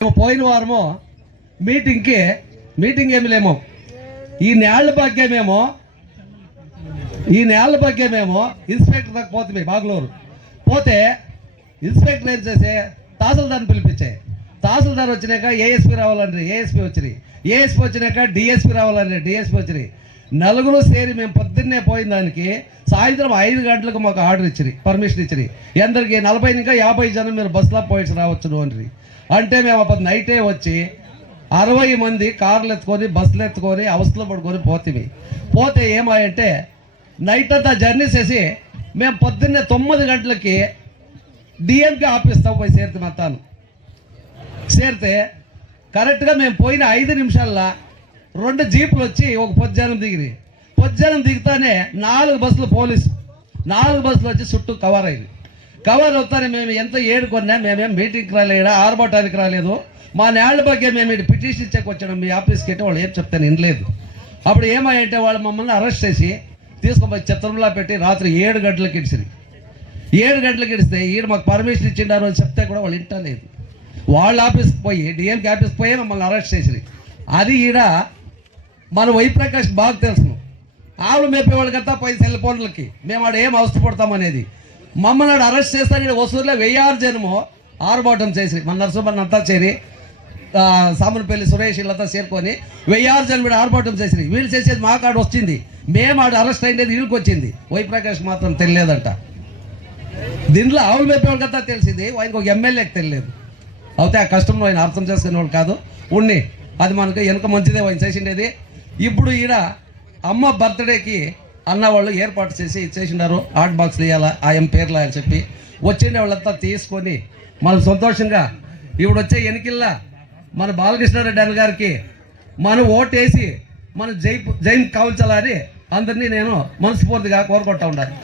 పోయిన వారము మీటింగ్ ఏమి లేమో ఈ నేళ్ల భాగ్యమేమో ఇన్స్పెక్టర్ దాకా పోతుంది బాగులూరు పోతే ఇన్స్పెక్టర్ ఏం చేసే తహసీల్దార్ని పిలిపించాయి. తహసీల్దార్ వచ్చినాక ఏఎస్పీ రావాలండి, ఏఎస్పీ వచ్చినాక డిఎస్పీ రావాలండి, డిఎస్పీ వచ్చినాయి. నలుగురు సేరి మేము పొద్దున్నే పోయిన దానికి సాయంత్రం 5 గంటలకు మాకు ఆర్డర్ ఇచ్చిరి, పర్మిషన్ ఇచ్చిరి. ఎందరికి 40 ఇంకా 50 జనం మీరు బస్సులో పోయి రావచ్చు అని. అంటే మేము అప్పుడు నైటే వచ్చి 60 మంది కార్లు ఎత్తుకొని బస్సులు ఎత్తుకొని అవస్థలో పడుకొని పోతే ఏమాయంటే నైట్ అంతా జర్నీ చేసి మేము పొద్దున్నే 9 గంటలకి డిఎంకే ఆఫీస్తో పోయి చేరితే మొత్తాను చేరితే కరెక్ట్గా మేము పోయిన 5 నిమిషాల్లో 2 జీపులు వచ్చి ఒక పొద్దుజనం దిగుతానే 4 బస్సులు పోలీసు 4 బస్సులు వచ్చి చుట్టూ కవర్ అవుతానే మేము ఎంత ఏడుకొన్నా మేమేం మీటింగ్కి రాలేదా, ఆర్భటానికి రాలేదు. మా నేళ్ల ಬಗ್ಗೆ మేము ఇటు పిటిషన్ ఇచ్చాక వచ్చాము మీ ఆఫీస్కి అయితే వాళ్ళు ఏం చెప్తాను వినలేదు. అప్పుడు ఏమంటే వాళ్ళు మమ్మల్ని అరెస్ట్ చేసి తీసుకుపోయి చిత్రంలో పెట్టి రాత్రి 7 గంటలకు ఇడిసిరి. 7 గంటలకు ఇడిస్తే ఈడ మాకు పర్మిషన్ ఇచ్చిండారు అని చెప్తే కూడా వాళ్ళు వింటలేదు. వాళ్ళ ఆఫీస్కి పోయి డిఎంకి ఆఫీస్కి పోయి మమ్మల్ని అరెస్ట్ చేసిరి. అది ఈడ మన వైప్రకాష్ బాగా తెలుసును. ఆవులు మేపేవాళ్ళకంతా పోయి సెల్ ఫోన్లకి మేము ఆడ ఏం అవసరపడతామనేది. మమ్మల్ని ఆడ అరెస్ట్ చేస్తాను ఇక్కడ వసూరులో 1000 జనము ఆర్భాటం చేసి మన నరసింహన్ అంతా చేరి సామనపల్లి సురేష్ వీళ్ళంతా చేరుకొని 1000 జనం వీడు ఆర్భాటం చేసి వీళ్ళు చేసేది మా కాడ వచ్చింది. మేము ఆడ అరెస్ట్ అయ్యేది వీళ్ళకి వచ్చింది. వైప్రకాష్ మాత్రం తెలియలేదంట. దీంట్లో ఆవులు మేపేవాళ్ళకంతా తెలిసింది, ఆయనకు ఒక ఎమ్మెల్యేకి తెలియలేదు. అయితే ఆ కష్టంలో ఆయన అర్థం చేసుకునే వాళ్ళు కాదు ఉన్ని అది మనకు వెనక మంచిదే ఆయన చేసిండేది. ఇప్పుడు ఈడ అమ్మ బర్త్డేకి అన్నవాళ్ళు ఏర్పాటు చేసిండారు. హాట్ బాక్స్లు ఇవ్వాలా ఆయన పేర్లు అని చెప్పి వచ్చిండే వాళ్ళంతా తీసుకొని మనం సంతోషంగా ఇప్పుడు వచ్చే ఎన్నికల్లో మన బాలకృష్ణారెడ్డి అన్న గారికి మనం ఓటేసి మనం జైన్ కాల్చాలని అందరినీ నేను మనస్ఫూర్తిగా కోరుకుంటా ఉండాలి.